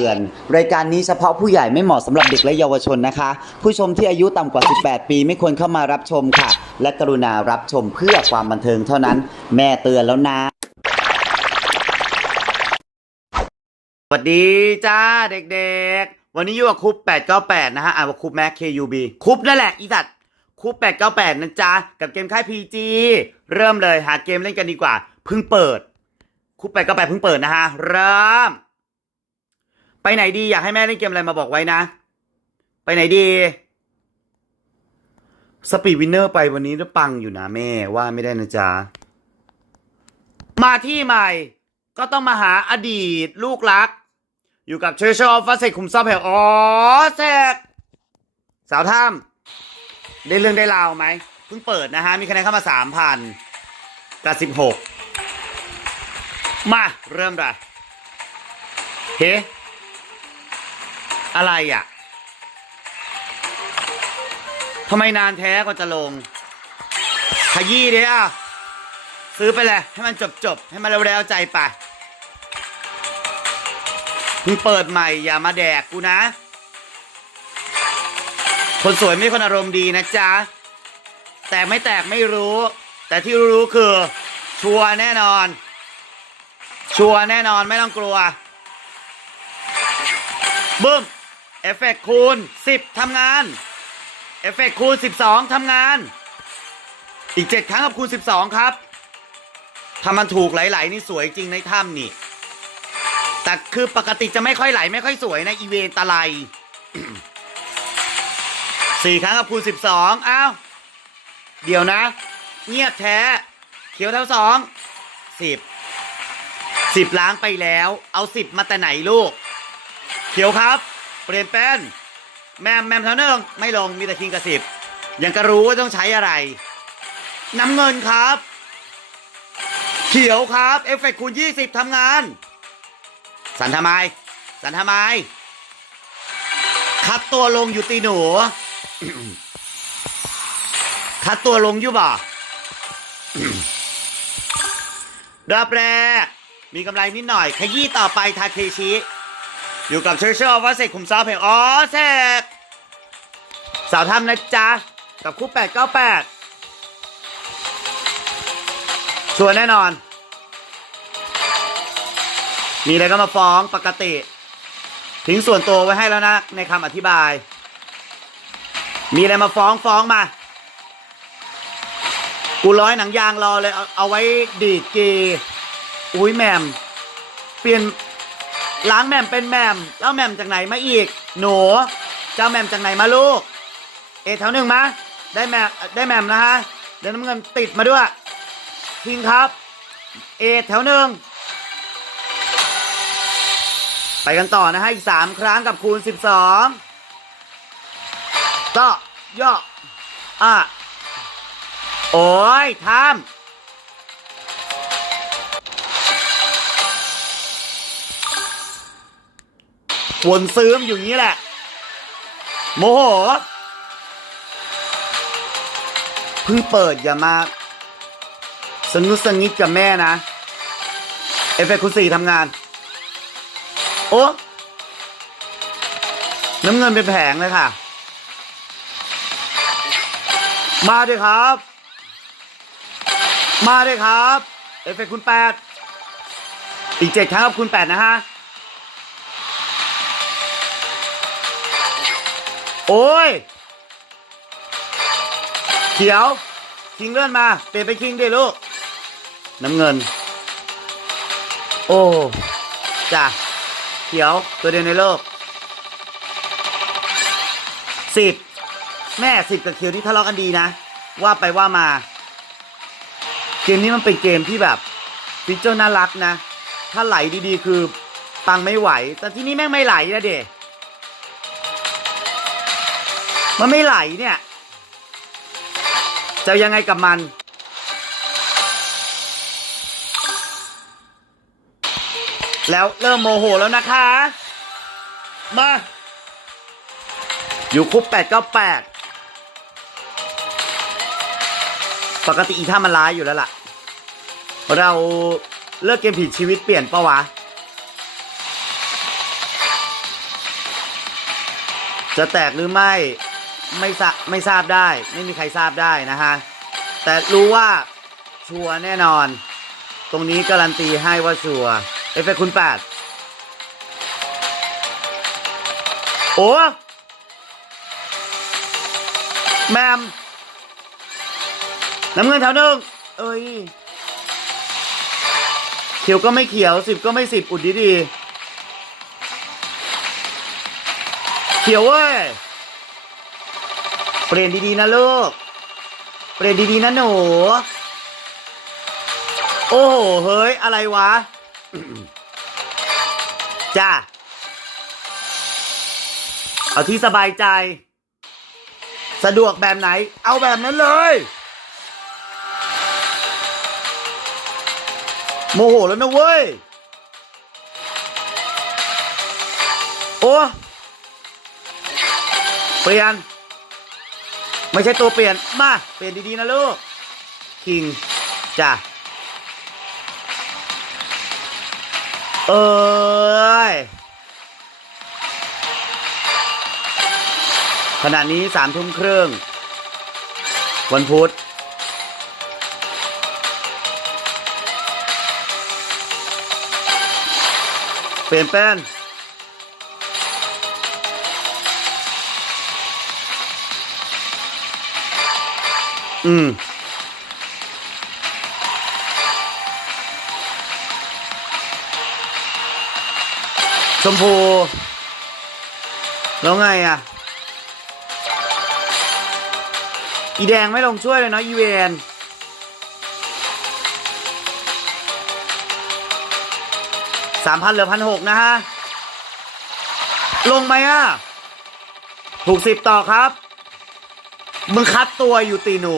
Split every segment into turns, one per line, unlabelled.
ตือน รายการนี้เฉพาะผู้ใหญ่ไม่เหมาะสำหรับเด็กและเยาวชนนะคะ ผู้ชมที่อายุต่ำกว่า 18 ปีไม่ควรเข้ามารับชมค่ะ และกรุณารับชมเพื่อความบันเทิงเท่านั้น แม่เตือนแล้วนะสวัสดีจ้าเด็กๆ วันนี้อยู่กับคุป898 นะฮะอ่านว่าคุปแม็ก KUB คุปนั่นแหละอีสัตว์คุป898 นะจ๊ะ กับเกมค่าย PG เริ่มเลยหาเกมเล่นกันดีกว่า เพิ่งเปิด คุป898 เพิ่งเปิดนะฮะ เริ่ม ไปไหนดีอยากให้แม่เล่นเกมอะไรมาบอกไว้นะ ไปไหนดี สปีดวินเนอร์ไปวันนี้จะปังอยู่นะแม่ว่าไม่ได้นะจ๊ะ มาที่ใหม่ ก็ต้องมาหาอดีตลูกรัก อยู่กับเชอร์ชอฟฟัสเซคุมซับแหวอ๋อแซกสาวถ้ำได้เรื่องได้ราวไหมเพิ่งเปิดนะฮะ มีคะแนนเข้ามาสามพันกับสิบหกมา เริ่มเลยเฮ้ อะไรอะทำไมนานแท้กว่าจะลง ขยี้ดิอะ ซื้อไปเลย ให้มันจบจบให้มันเร็วๆใจไปเพิ่งเปิดใหม่อย่ามาแดกกูนะ คนสวยไม่คนอารมณ์ดีนะจ๊ะ แตกไม่แตกไม่รู้ แต่ที่รู้คือ ชัวร์แน่นอน ชัวร์แน่นอนไม่ต้องกลัวบึ้ม เอฟเฟกต์คูณ 10 ทำงาน เอฟเฟกต์คูณ 12 ทำงาน อีก 7 ครั้งกับคูณ 12 ครับถ้ามันถูกไหลๆนี่สวยจริงในถ้ำนี่ แต่คือปกติจะไม่ค่อยไหลไม่ค่อยสวยนะอีเวนตะไลสี่ครั้งกับคูณสิบสองอ้าว เดี๋ยวนะ เงียบแท้ เขียวเท่าสองสิบสิบล้างไปแล้ว เอาสิบมาแต่ไหนลูก เขียวครับ เปลี่ยนเป็นแมมแมมเท่านึงไม่ลงมีแต่คิงกับสิบยังก็รู้ว่าต้องใช้อะไร น้ำเงินครับ เขียวครับ เอฟเฟกต์คูณ20ทำงาน สันทำไม สันทำไม คัดตัวลงอยู่ตีหนู คัดตัวลงอยู่บ่รอบแรกมีกำไรนิดหน่อย ขยี้ต่อไปทาเคชิ อยู่กับเชอร์เชอร์ว่าเสกคุมซอฟเพลงอ๋อเสกสาวทำนะจ๊ะ กับคู่898ชัวร์แน่นอน มีอะไรก็มาฟ้องปกติ ทิ้งส่วนตัวไว้ให้แล้วนะ ในคำอธิบาย มีอะไรมาฟ้องฟ้องมา กูร้อยหนังยางรอเลย เอาเอาไว้ดีดกีอุ้ยแหมม เปลี่ยน ล้างแหมมเป็นแหมมแล้วแหมมจากไหนมาอีก หนูเจ้าแหมมจากไหนมาลูก เอแถวหนึ่งมาได้แหมมได้แหมมนะฮะเดี๋ยวน้ำเงินติดมาด้วยทิงครับ เอแถวหนึ่งไปกันต่อนะฮะอีกสามครั้งกับคูณสิบสองก็ย่ออะโอ้ยทำ วนซื้อมอยู่งนี้แหละ โมโหเพิ่งเปิดอย่ามาสนุสนิทกับแม่นะ เอฟเฟกต์คุณสี่ทำงาน โอ้น้ำเงินเป็นแผงเลยค่ะ มาด้วยครับ มาด้วยครับ เอฟเฟกต์คุณแปดอีกเจ็ดครั้งครับคุณแปดนะฮะ โอ้ย เขียว คิงเลื่อนมา เปลี่ยนไปคิงดิลูก น้ำเงิน โอ้จ้ะเขียวตัวเดียวในโลกสิบแม่สิบกับเขียวที่ทะเลาะกันดีนะ ว่าไปว่ามา เกมนี้มันเป็นเกมที่แบบฟิชเจอร์น่ารักนะ ถ้าไหลดีๆ คือปังไม่ไหว แต่ที่นี่แม่งไม่ไหลนะเด็ มันไม่ไหลเนี่ย จะยังไงกับมัน แล้วเริ่มโมโหแล้วนะคะ มา อยู่คุปแปดเก้าแปดปกติอีท่ามันร้ายอยู่แล้วล่ะ เราเลิกเกมผิดชีวิตเปลี่ยนปะวะ จะแตกหรือไม่ ไม่ทราบไม่ทราบได้ ไม่มีใครทราบได้นะฮะ แต่รู้ว่าชัวร์แน่นอน ตรงนี้การันตีให้ว่าชัวร์เอฟเฟกคุณแปดโอ้แมมน้ำเงินแถวหนึ่งเอ้ยเขียวก็ไม่เขียวสิบก็ไม่สิบอุดดีดีเขียวเว้ย เปลี่ยนดีๆนะลูก เปลี่ยนดีๆนะหนู โอ้โห เฮ้ย อะไรวะ จ้า เอาที่สบายใจ สะดวกแบบไหน เอาแบบนั้นเลย โมโหแล้วนะเว้ย โอ้ เปลี่ยน ไม่ใช่ตัวเปลี่ยน มา เปลี่ยนดี ๆ นะลูก คิง จ้ะ เอ้ย ขณะนี้สามทุ่มครึ่ง วันพุธเปลี่ยนเป็น อืมชมพู แล้วไงอะ อีแดงไม่ลงช่วยเลยเนาะอีเวนสามพันเหลือพันหกนะฮะ ลงไหมอะ ถูกสิบต่อครับ มึงคัดตัวอยู่ตีหนู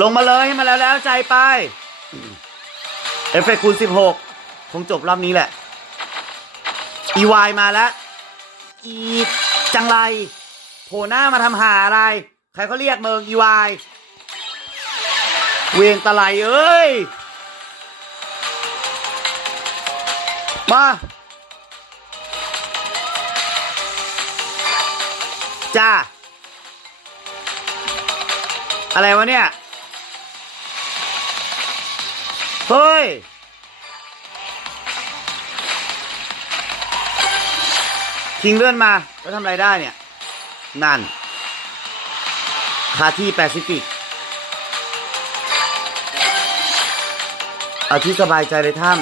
ลงมาเลยให้มาแล้วแล้วใจไป เอฟเฟกคูณสิบหกคงจบรอบนี้แหละ อีวายมาแล้ว อีจังไร โผล่หน้ามาทำหาอะไร ใครเขาเรียกเมืองอีวาย เวียงตะไลเอ้ย มา จ้า อะไรวะเนี่ย เฮ้ยคิงเลื่อนมา แล้วทำอะไรได้เนี่ย นั่น คาที่แปซิฟิก เอาที่สบายใจเลยท่าน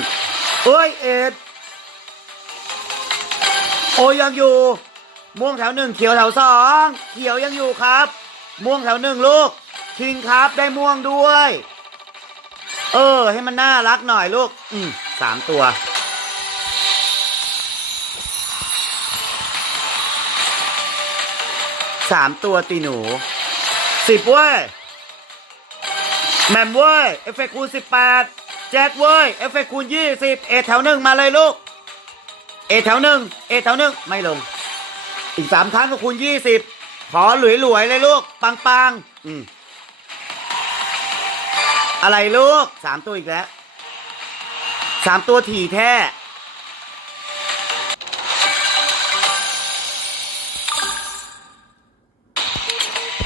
เอ้ย เอ็ด โอยังอยู่ ม่วงแถวหนึ่งเขียวแถวสองเขียวยังอยู่ครับ ม่วงแถวหนึ่งลูกคิงครับได้ม่วงด้วย เออ ให้มันน่ารักหน่อยลูก อืมสามตัว สามตัวตีหนูสิบเว้ยแหมมเว้ยเอฟเฟกคูณสิบแปดแจ็คเว้ยเอฟเฟกคูณยี่สิบเอแถวหนึ่งมาเลยลูกเอแถวหนึ่งเอแถวหนึ่งไม่ลง อีกสามครั้งก็คูณยี่สิบขอหลุยหลวยๆเลยลูก ปังปังๆอืมอะไรลูกสามตัวอีกแล้วสามตัวถี่แท้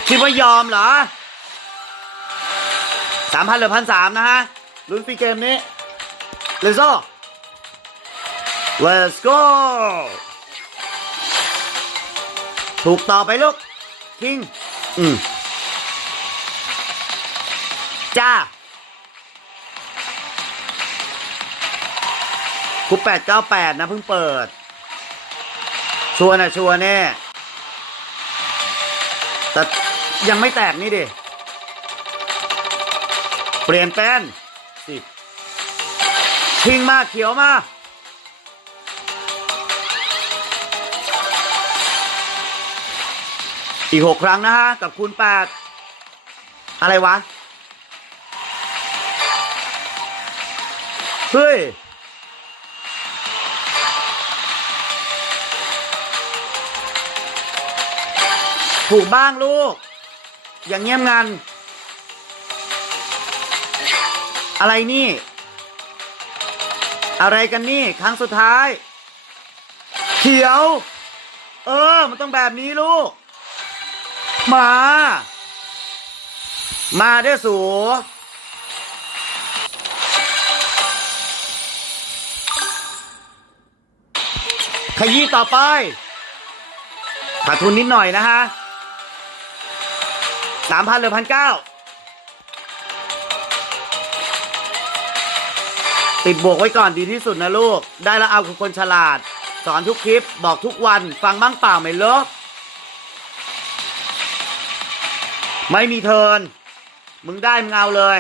คิดว่ายอมเหรอสามพันหรือพันสามนะฮะลุ้นฟรีเกมนี้ Let's go Let's go ถูกต่อไปลูก คิง อืมจ้าคุปแปดเก้าแปดนะเพิ่งเปิด ชัวร์นะชัวร์แน่ แต่ยังไม่แตกนี่ดิ เปลี่ยนเป็นสิบทิ้งมาเขียวมา อีกหกครั้งนะฮะ กับคูณแปดอะไรวะ เฮ้ย ถูกบ้างลูก อย่างเงียบงัน อะไรนี่ อะไรกันนี่ ครั้งสุดท้าย เขียว เออ มันต้องแบบนี้ลูก มา มาเด้อสูขยี้ต่อไปขาดทุนนิดหน่อยนะฮะสามพันหรือพันเก้าติดบวกไว้ก่อนดีที่สุดนะลูก ได้แล้วเอาคือคนฉลาด สอนทุกคลิป บอกทุกวัน ฟังบ้างเปล่าไหมเลิก ไม่มีเทิน มึงได้มึงเอาเลย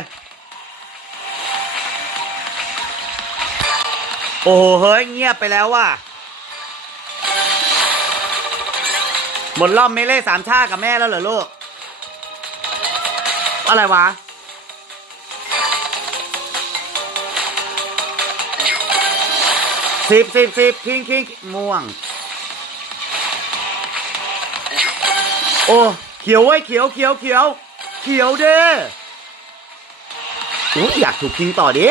โอ้โห เฮ้ย เงียบไปแล้วว่ะ หมดรอบเมเล่สามชาติกับแม่แล้วเหรอลูก อะไรวะสิบสิบสิบคิงคิงม่วง โอ้ เขียวไว้เขียวเขียวเขียวเขียวเด้ออยากถูกคิงต่อดิ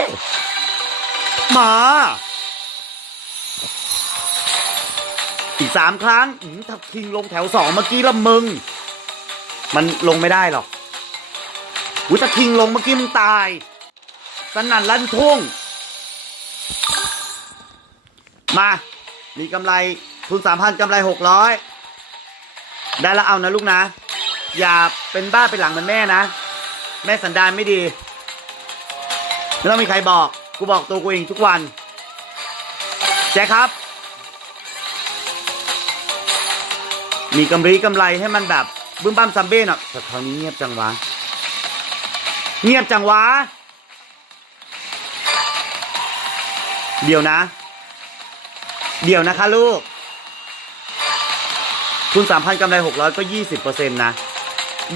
มา อีกสามครั้งถ้าคิงลงแถวสองเมื่อกี้ละมึง มันลงไม่ได้หรอกอุ้ยถ้าคิงลงเมื่อกี้มึงตาย สนั่นลั่นทุ่ง มา มีกำไรทุนสามพันกำไรหกร้อยได้แล้วเอานะลูกนะ อย่าเป็นบ้าเป็นหลังเหมือนแม่นะ แม่สันดานไม่ดี ไม่ต้องมีใครบอก กูบอกตัวกูเองทุกวันแจ็คครับ มีกำไรกำไรให้มันแบบบึ้มบ้ามซัมเบ้หน่อยแต่คราวนี้เงียบจังวะ เงียบจังวะ เดี๋ยวนะ เดี๋ยวนะคะลูกทุนสามพันกำไรหกร้อยก็ยี่สิบเปอร์เซ็นต์นะ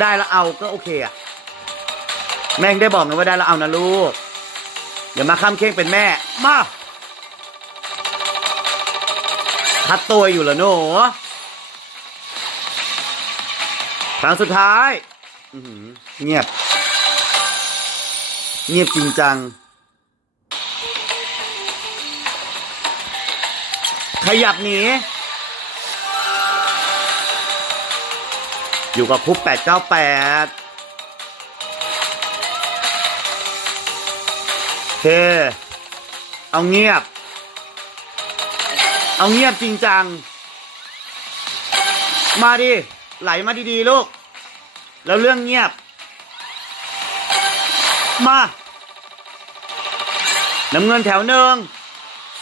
ได้แล้วเอาก็โอเคอะแม่งได้บอกนะว่าได้แล้วเอานะลูกอย่ามาค้ำเค้งเป็นแม่มาคัดตัวอยู่เหรอหนูครั้งสุดท้ายอื้อหือเงียบ เงียบจริงจัง ขยับหนี อยู่กับคุปแปดเก้าแปดเฮเอาเงียบ เอาเงียบจริงจัง มาดิ ไหลมาดีๆ ลูก แล้วเรื่องเงียบ มา น้ำเงินแถวหนึ่ง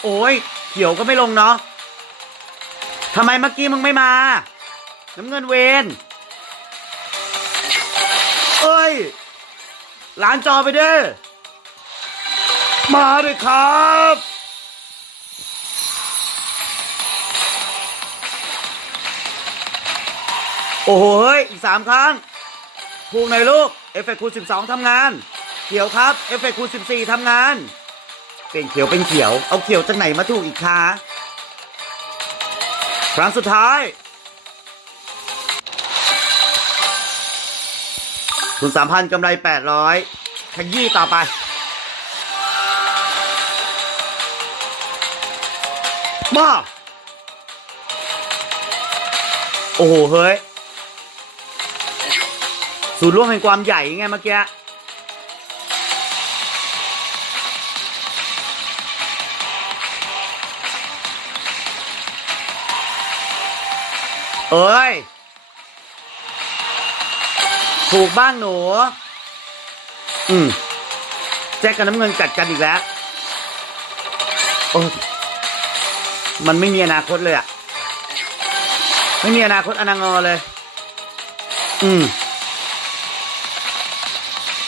โอ้ย เขียวก็ไม่ลงเนาะทำไมเมื่อกี้มึงไม่มา น้ำเงินเวน ล้านจอไปเด้อมาเลยครับ โอ้โหเฮ้ย อีกสามครั้งถูกหน่อยลูก เอฟเฟกคูณสิบสองทำงาน เขียวครับ เอฟเฟกคูณสิบสี่ทำงาน เป็นเขียวเป็นเขียว เอาเขียวจากไหนมาถูกอีกคะครั้งสุดท้าย ทุนสามพันกำไรแปดร้อยขยี้ต่อไป มา โอ้โห เฮ้ย สูตรร่วมแห่งความใหญ่ไงเมื่อกี้เอ้ย ถูกบ้างหนู อืม แจ็คกับน้ำเงินกัดกันอีกแล้ว โอ้ยมันไม่มีอนาคตเลยอะไม่มีอนาคตอนางอเลย อืม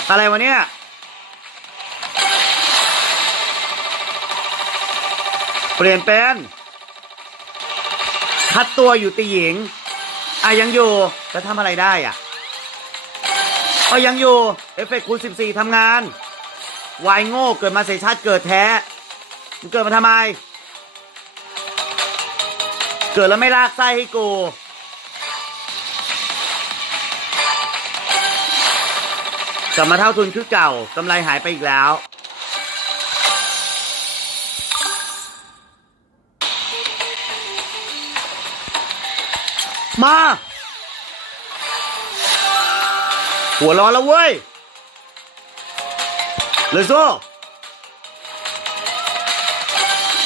อะไรวะเนี่ยเปลี่ยนเป็นคัดตัวอยู่ตีหญิงอะยังอยู่จะทำอะไรได้อะ ก็ยังอยู่ เอฟเฟกต์คูณสิบสี่ทำงาน วายโง่เกิดมาเสียชาติเกิดแท้มึงเกิดมาทำไม เกิดแล้วไม่ลากไส้ให้กูกลับมาเท่าทุนคือเก่ากำไรหายไปอีกแล้ว มา หัวร้อนแล้วเว้ย เลยโซ่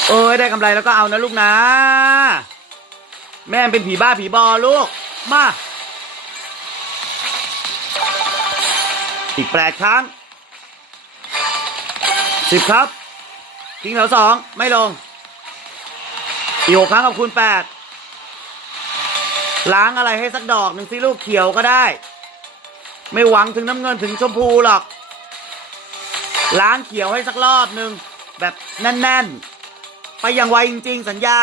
เอ้ยได้กำไรแล้วก็เอานะลูกนะ แม่เป็นผีบ้าผีบอลูก มา อีกแปดครั้งสิบครับทิ้งแถวสองไม่ลง อีกหกครั้งขอบคุณแปดล้างอะไรให้สักดอกหนึ่งสิลูกเขียวก็ได้ ไม่หวังถึงน้ำเงินถึงชมพูหรอก ล้างเขียวให้สักรอบหนึ่งแบบแน่นๆ ไปอย่างไวจริง ๆ สัญญา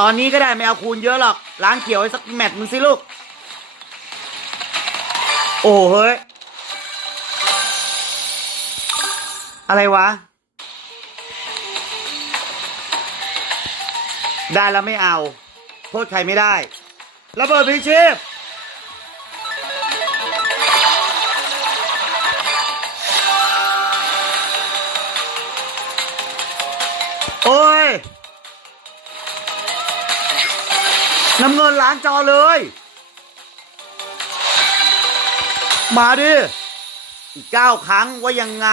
ตอนนี้ก็ได้ไม่เอาคูณเยอะหรอก ล้างเขียวให้สักแมตช์มึงสิลูก โอ้เฮ้ย อะไรวะ ได้แล้วไม่เอา โทษใครไม่ได้ระเบิดพิชีพ น้ำเงินล้างจอเลย มาดิ อีกเก้าครั้งว่ายังไง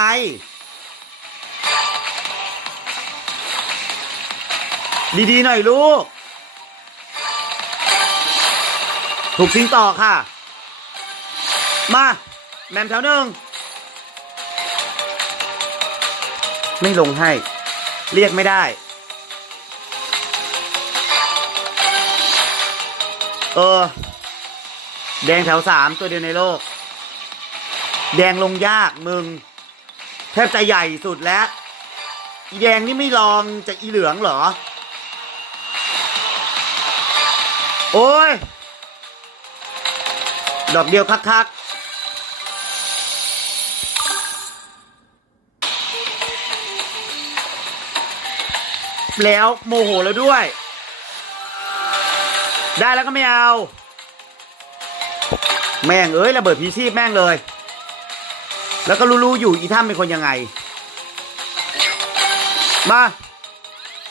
ดีๆหน่อยลูก ถูกทิ้งต่อค่ะ มาแมมแถวหนึ่ง ไม่ลงให้ เรียกไม่ได้ เออ แดงแถวสามตัวเดียวในโลก แดงลงยากมึง แทบจะใหญ่สุดแล้วอีแดงนี่ไม่ลองจากอีเหลืองเหรอ โอ้ย ดอกเดียวคักๆแล้วโมโหแล้วด้วย ได้แล้วก็ไม่เอา แม่งเอ้ยระเบิดพีชีพแม่งเลย แล้วก็รู้ๆอยู่อีถ้ำเป็นคนยังไง มา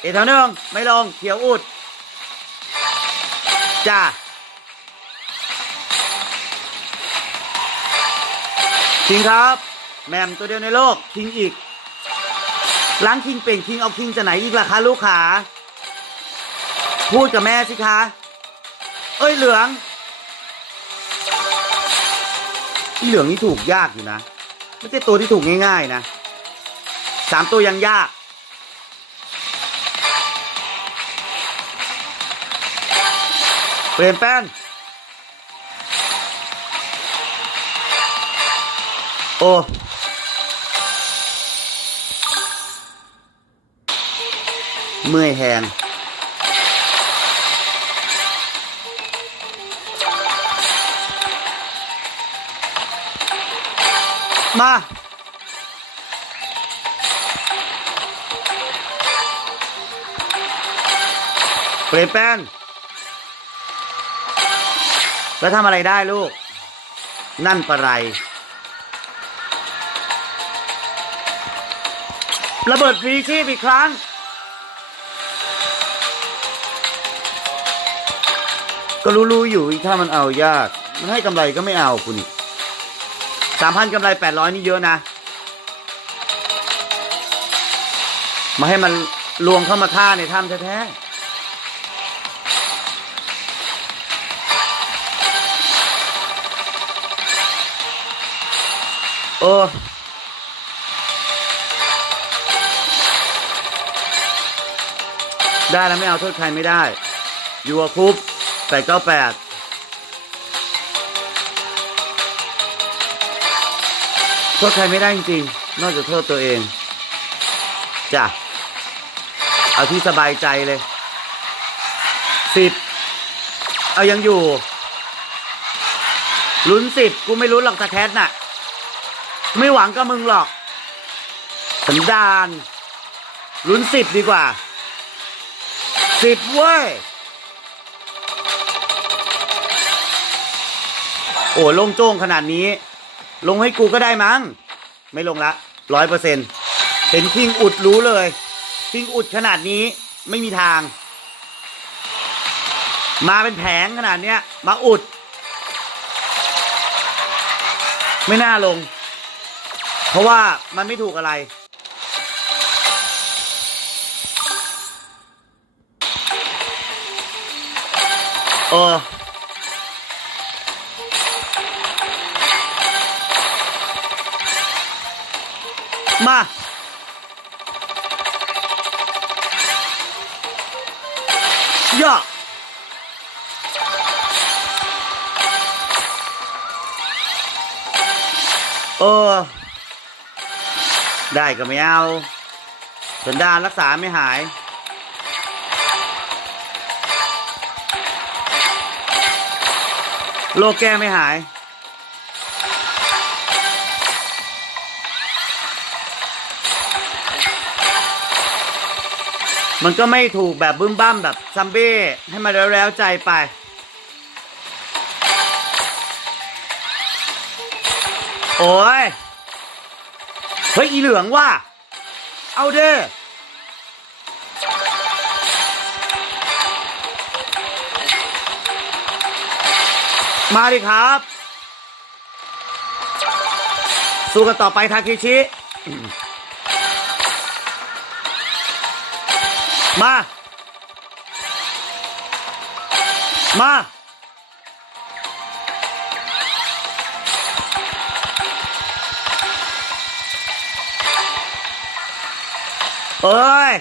เอแถวหนึ่งไม่ลงเขียวอุดจ้าคิงครับ แมมตัวเดียวในโลกคิงอีกล้างคิงเป่งคิงเอาคิงจะไหนอีกล่ะคะลูกขาพูดกับแม่สิคะ เอ้ยเหลืองอีเหลืองนี่ถูกยากอยู่นะ ไม่ใช่ตัวที่ถูกง่ายๆนะสามตัวยังยาก เปลี่ยนแป้น โอ้เมื่อยแหง มา เปลี่ยนแป้น แล้วทำอะไรได้ลูก นั่นปะไร ระเบิดฟรีชีพอีกครั้งก็รู้ๆอยู่อีกถ้ามันเอายาก มันให้กำไรก็ไม่เอาคุณ สามพันกำไรแปดร้อยนี่เยอะนะ มาให้มันลวงเข้ามาฆ่าในถ้ำแท้ๆโอ้ได้แล้วไม่เอาโทษใครไม่ได้ อยู่กับคุปแปดเก้าแปด ทษใครไม่ได้จริงๆนอกจากโทษตัวเองจ้ะเอาที่สบายใจเลยสิบเอายังอยู่ลุ้นสิบกูไม่ลุ้หรอกสแคทน่ะ ไม่หวังกับมึงหรอก สันดานลุ้นสิบดีกว่าสิบเว้ย โอ้โล่งโจ้งขนาดนี้ ลงให้กูก็ได้มั้ง ไม่ลงละร้อยเปอร์เซ็นเห็นคิงอุดรู้เลยคิงอุดขนาดนี้ไม่มีทาง มาเป็นแผงขนาดเนี้ย มาอุด ไม่น่าลง เพราะว่ามันไม่ถูกอะไร เออ มา ย่าเออ ได้ก็ไม่เอา สันดานรักษาไม่หาย โรคแก้ไม่หาย มันก็ไม่ถูกแบบบึ้มบ้ามแบบซัมเบ้ให้มันแล้วๆใจไป โอ้ย เฮ้ย อีเหลืองว่ะ เอาเด้อมาดิครับ สู้กันต่อไปทาเคชิ มา มา เอ้ย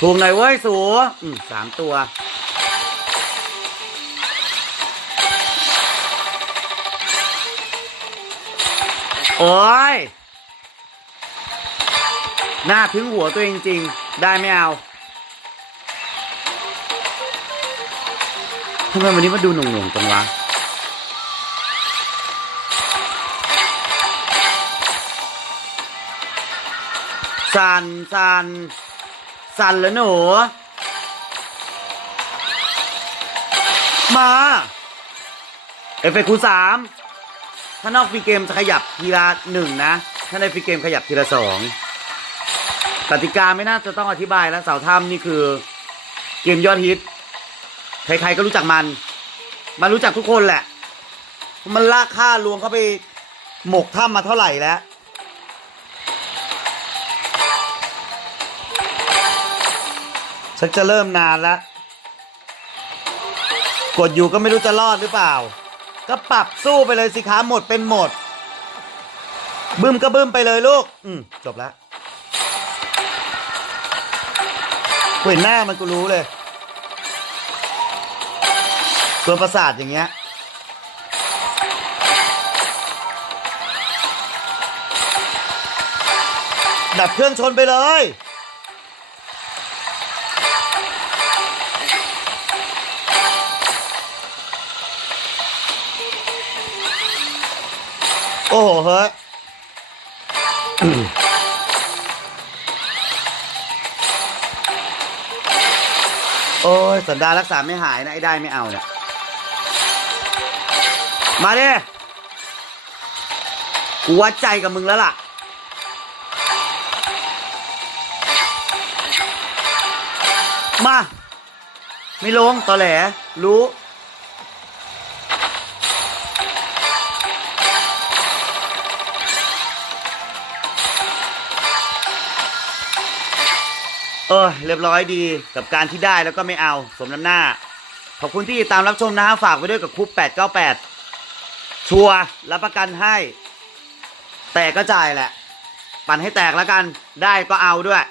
ถูกหน่อยเว้ย สูอืมสามตัว โอ้ย หน้าถึงหัวตัวเองจริงๆได้ไม่เอาทำไมวันนี้มาดูหนุ่งๆจังวะสันสันสันแล้วหนู มา เอฟเฟคูสามถ้านอกฟรีเกมจะขยับทีละหนึ่งนะ ถ้าในฟรีเกมขยับทีละสอง กติกาไม่น่าจะต้องอธิบายแล้วเสาถ้ำนี่คือเกมยอดฮิต ใครๆก็รู้จักมัน มันรู้จักทุกคนแหละ มันลากค่าลวงเข้าไปหมกถ้ำมาเท่าไหร่แล้วชักจะเริ่มนานแล้ว กดอยู่ก็ไม่รู้จะรอดหรือเปล่า ก็ปรับสู้ไปเลยสิคะหมดเป็นหมด บึ้มก็บึ้มไปเลยลูก อืมจบแล้ว กูเห็นหน้ามันกูรู้เลย ตัวประสาทอย่างเงี้ย ดับเครื่องชนไปเลย โอ้โหเฮ้ย โอ้ยสันดารักษาไม่หายนะไอ้ได้ไม่เอาเนี่ย มาดิกูวัดใจกับมึงแล้วล่ะ มา ไม่ลงตอแหลรู้ เรียบร้อยดีกับการที่ได้แล้วก็ไม่เอาสมน้ำหน้า ขอบคุณที่ติดตามรับชมนะฮะฝากไว้ด้วยกับคุป898 ชัวร์รับประกันให้ แตกก็จ่ายแหละ ปั่นให้แตกแล้วกันได้ก็เอาด้วย